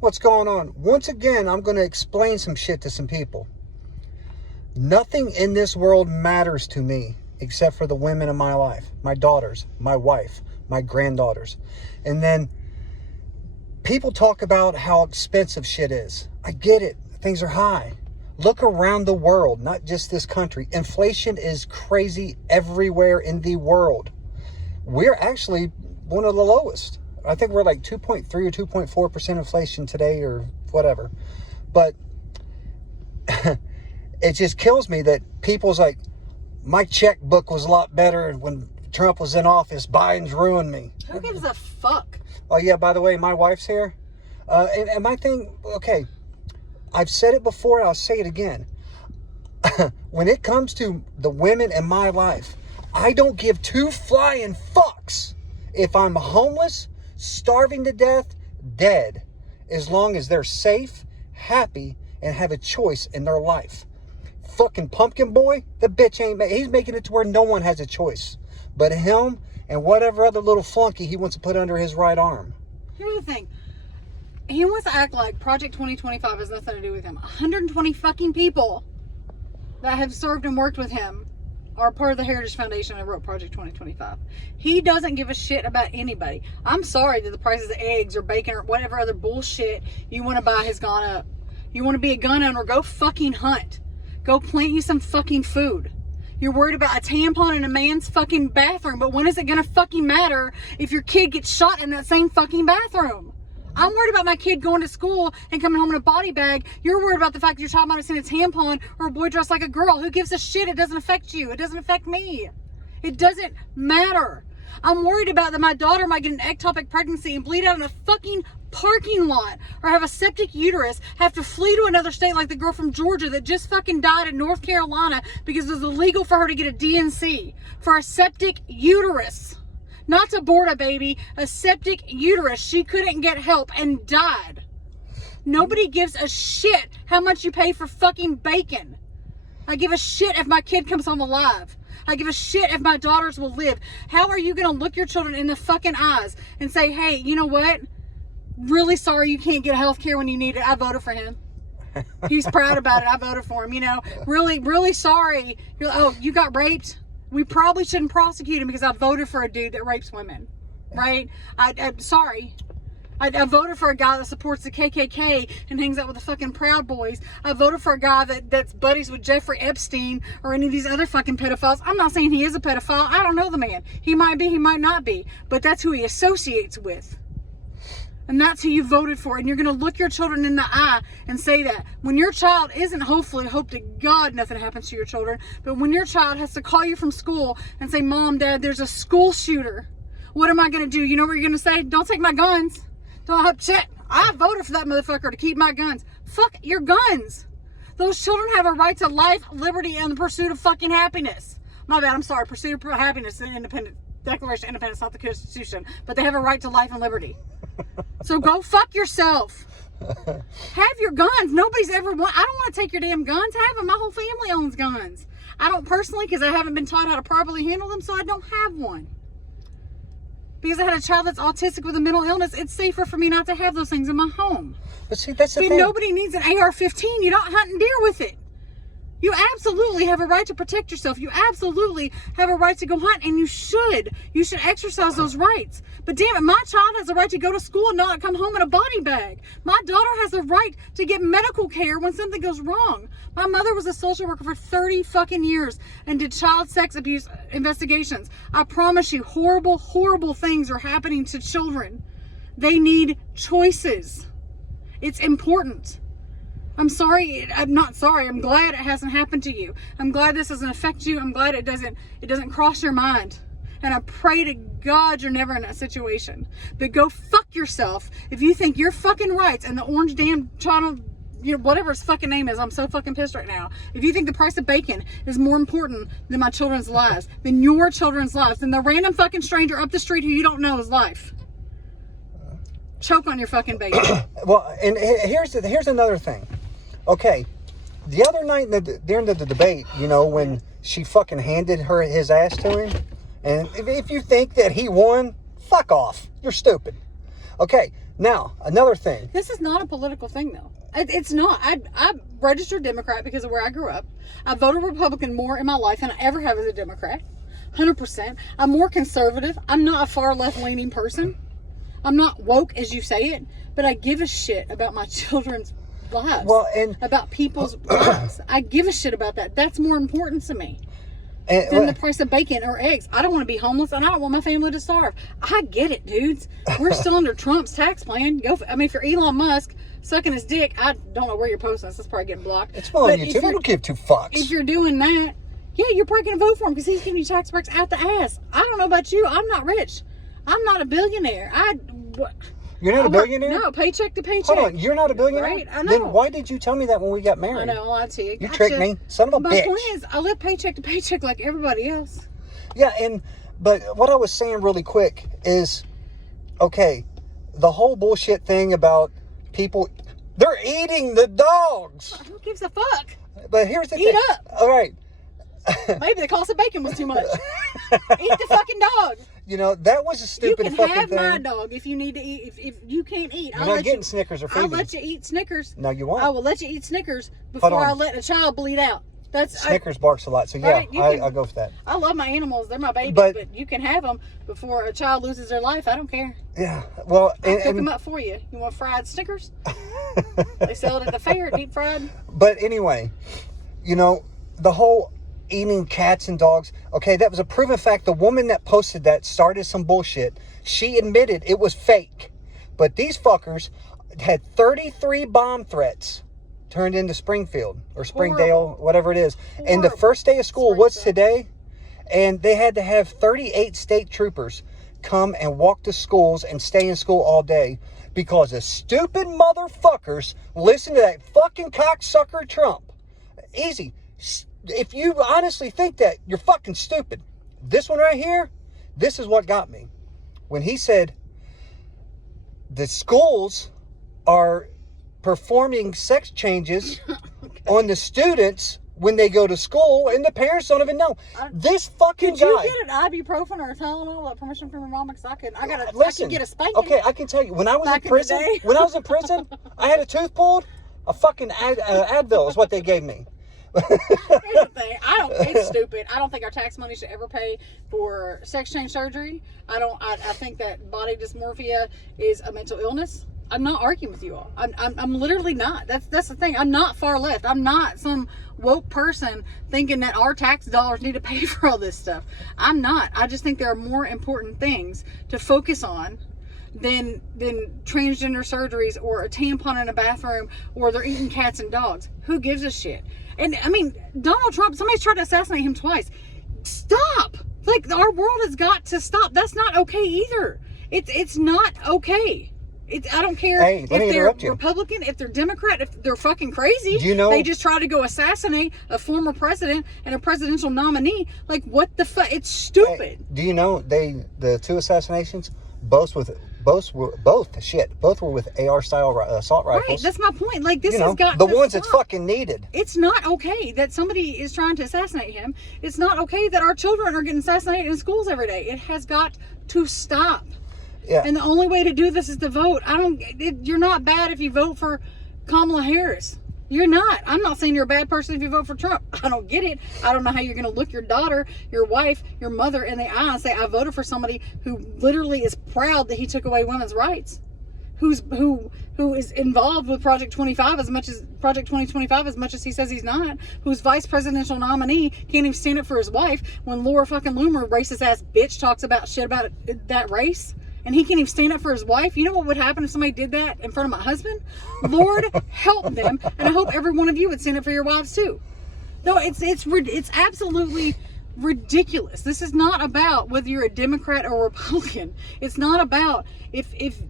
What's going on? Once again, I'm going to explain some shit to some people. Nothing in this world matters to me except for the women in my life. My daughters, my wife, my granddaughters. And then people talk about how expensive shit is. I get it. Things are high. Look around the world, not just this country. Inflation is crazy everywhere in the world. We're actually one of the lowest. I think we're like 2.3 or 2.4% inflation today or whatever. But it just kills me that people's like, my checkbook was a lot better when Trump was in office. Biden's ruined me. Who gives a fuck? Oh, yeah, by the way, my wife's here. And my thing, okay, I've said it before and I'll say it again. When it comes to the women in my life, I don't give two flying fucks if I'm homeless, starving to death, dead, as long as they're safe, happy, and have a choice in their life. Fucking pumpkin boy, the bitch he's making it to where no one has a choice but him and whatever other little flunky he wants to put under his right arm. Here's the thing. He wants to act like Project 2025 has nothing to do with him. 120 fucking people that have served and worked with him are part of the Heritage Foundation and wrote Project 2025. He doesn't give a shit about anybody. I'm sorry that the prices of eggs or bacon or whatever other bullshit you want to buy has gone up. You want to be a gun owner, go fucking hunt. Go plant you some fucking food. You're worried about a tampon in a man's fucking bathroom, but when is it gonna fucking matter if your kid gets shot in that same fucking bathroom? I'm worried about my kid going to school and coming home in a body bag. You're worried about the fact that your child might have seen a tampon or a boy dressed like a girl. Who gives a shit? It doesn't affect you. It doesn't affect me. It doesn't matter. I'm worried about that my daughter might get an ectopic pregnancy and bleed out in a fucking parking lot or have a septic uterus, have to flee to another state like the girl from Georgia that just fucking died in North Carolina because it was illegal for her to get a DNC for a septic uterus. Not to abort a baby, a septic uterus. She couldn't get help and died. Nobody gives a shit how much you pay for fucking bacon. I give a shit if my kid comes home alive. I give a shit if my daughters will live. How are you going to look your children in the fucking eyes and say, hey, you know what? Really sorry you can't get health care when you need it. I voted for him. He's proud about it. I voted for him. You know, really, really sorry. You're like, oh, you got raped? We probably shouldn't prosecute him because I voted for a dude that rapes women, right? I'm sorry. I voted for a guy that supports the KKK and hangs out with the fucking Proud Boys. I voted for a guy that's buddies with Jeffrey Epstein or any of these other fucking pedophiles. I'm not saying he is a pedophile. I don't know the man. He might be, he might not be. But that's who he associates with. And that's who you voted for. And you're going to look your children in the eye and say that. When your child isn't, hopefully, hope to God nothing happens to your children. But when your child has to call you from school and say, Mom, Dad, there's a school shooter. What am I going to do? You know what you're going to say? Don't take my guns. Don't have shit. I voted for that motherfucker to keep my guns. Fuck your guns. Those children have a right to life, liberty, and the pursuit of fucking happiness. My bad, I'm sorry. Pursuit of happiness and independence. Declaration of Independence, not the Constitution. But they have a right to life and liberty. So go fuck yourself. Have your guns. Nobody's ever I don't want to take your damn guns. Have them. My whole family owns guns. I don't personally because I haven't been taught how to properly handle them, so I don't have one. Because I had a child that's autistic with a mental illness, it's safer for me not to have those things in my home. But see, that's the But thing. nobody needs an AR-15. You don't hunt deer with it. You absolutely have a right to protect yourself. You absolutely have a right to go hunt, and you should. You should exercise those rights. But damn it, my child has a right to go to school and not come home in a body bag. My daughter has a right to get medical care when something goes wrong. My mother was a social worker for 30 fucking years and did child sex abuse investigations. I promise you, horrible, horrible things are happening to children. They need choices. It's important. I'm sorry. I'm not sorry. I'm glad it hasn't happened to you. I'm glad this doesn't affect you. I'm glad it doesn't cross your mind. And I pray to God you're never in that situation. But go fuck yourself if you think your fucking rights and the orange damn channel, you know, whatever his fucking name is, I'm so fucking pissed right now. If you think the price of bacon is more important than my children's lives, than your children's lives, than the random fucking stranger up the street who you don't know's life. Choke on your fucking bacon. Well, and here's another thing. Okay, the other night during the debate, you know, when she fucking handed his ass to him, and if you think that he won, fuck off. You're stupid. Okay, Now, another thing. This is not a political thing, though. It's not. I registered Democrat because of where I grew up. I voted Republican more in my life than I ever have as a Democrat. 100%. I'm more conservative. I'm not a far left-leaning person. I'm not woke, as you say it, but I give a shit about my children's lives. Well, and about people's lives. I give a shit about that. That's more important to me and, than the price of bacon or eggs. I don't want to be homeless, and I don't want my family to starve. I get it, dudes. We're still under Trump's tax plan. If you're Elon Musk sucking his dick, I don't know where you're posting this. It's probably getting blocked. it's on YouTube. I don't give two fucks. If you're doing that, yeah, you're probably going to vote for him because he's giving you tax breaks out the ass. I don't know about you. I'm not rich. I'm not a billionaire. You're not a billionaire? No, paycheck to paycheck. Hold on, you're not a billionaire? Right, I know. Then why did you tell me that when we got married? I know, I lied to you. You tricked me. Son of a bitch. My point is, I live paycheck to paycheck like everybody else. Yeah, but what I was saying really quick is, okay, the whole bullshit thing about people, they're eating the dogs. Who gives a fuck? But here's the Eat thing. up. All right. Maybe the cost of bacon was too much. Eat the fucking dog. You know, that was a stupid you can fucking have thing. my dog if you need to eat. If you can't eat, You're not getting Snickers or I'll Phoebe. let you eat Snickers. No, you won't. I will let you eat Snickers before I let a child bleed out. Snickers barks a lot, so yeah, Right, I'll go for that. I love my animals; they're my babies. But you can have them before a child loses their life. I don't care. Yeah, well, I'll cook them up for you. You want fried Snickers? They sell it at the fair, deep fried. But anyway, you know, the whole eating cats and dogs. Okay, that was a proven fact. The woman that posted that started some bullshit. She admitted it was fake. But these fuckers had 33 bomb threats turned into Springfield or Springdale, whatever it is. And the first day of school was today. And they had to have 38 state troopers come and walk to schools and stay in school all day because the stupid motherfuckers listen to that fucking cocksucker Trump. Easy. If you honestly think that, you're fucking stupid. This one right here, this is what got me. When he said the schools are performing sex changes on the students when they go to school, and the parents don't even know. This fucking guy. Did you get an ibuprofen or a Tylenol without permission from your mom? Because I could get a spanking. Okay, I can tell you. When I was in prison, I had a tooth pulled. A fucking Advil is what they gave me. Here's the thing. It's stupid. I don't think our tax money should ever pay for sex change surgery. I think that body dysmorphia is a mental illness. I'm not arguing with you all. I'm literally not. That's the thing. I'm not far left. I'm not some woke person thinking that our tax dollars need to pay for all this stuff. I'm not. I just think there are more important things to focus on than transgender surgeries or a tampon in a bathroom or they're eating cats and dogs. Who gives a shit? And I mean, Donald Trump, somebody's tried to assassinate him twice. Stop! Like, our world has got to stop. That's not okay either. It's not okay. I don't care if they're Republican, if they're Democrat, if they're fucking crazy. Do you know? They just try to go assassinate a former president and a presidential nominee. Like, what the fuck? It's stupid. Hey, do you know the two assassinations, both were with AR style assault rifles. Right, that's my point. Like, this has got the to ones stop. that's fucking needed. It's not okay that somebody is trying to assassinate him. It's not okay that our children are getting assassinated in schools every day. It has got to stop. Yeah. And the only way to do this is to vote. You're not bad if you vote for Kamala Harris. You're not. I'm not saying you're a bad person if you vote for Trump. I don't get it. I don't know how you're going to look your daughter, your wife, your mother in the eye and say, I voted for somebody who literally is proud that he took away women's rights. Who is involved with Project 25 as much as Project 2025 as much as he says he's not. Whose vice presidential nominee can't even stand up for his wife when Laura fucking Loomer, racist ass bitch, talks about shit about that race. And he can't even stand up for his wife. You know what would happen if somebody did that in front of my husband? Lord, help them. And I hope every one of you would stand up for your wives too. No, it's absolutely ridiculous. This is not about whether you're a Democrat or Republican. It's not about if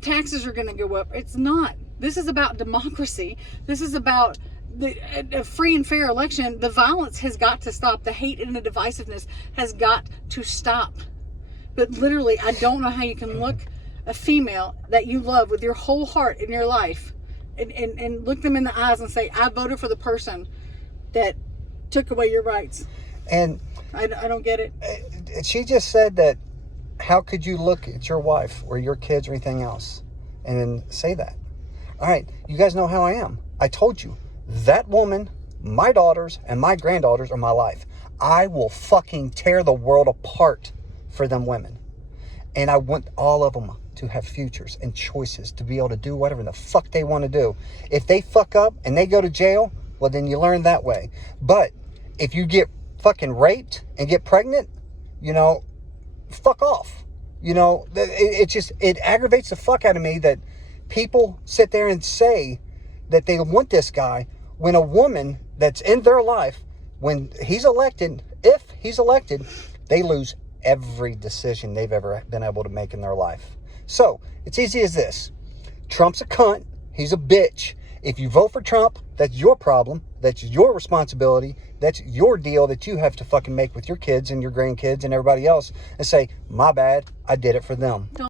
taxes are going to go up. It's not. This is about democracy. This is about a free and fair election. The violence has got to stop. The hate and the divisiveness has got to stop. But literally, I don't know how you can look a female that you love with your whole heart in your life and look them in the eyes and say, I voted for the person that took away your rights. And I don't get it. She just said that, how could you look at your wife or your kids or anything else and say that. All right, you guys know how I am. I told you, that woman, my daughters, and my granddaughters are my life. I will fucking tear the world apart for them women. And I want all of them to have futures and choices, to be able to do whatever the fuck they want to do. If they fuck up and they go to jail, well, then you learn that way. But if you get fucking raped and get pregnant, you know, fuck off. You know, it aggravates the fuck out of me that people sit there and say that they want this guy when a woman that's in their life, when he's elected, if he's elected, they lose every decision they've ever been able to make in their life. So, it's easy as this. Trump's a cunt. He's a bitch. If you vote for Trump, that's your problem. That's your responsibility. That's your deal that you have to fucking make with your kids and your grandkids and everybody else and say, my bad, I did it for them.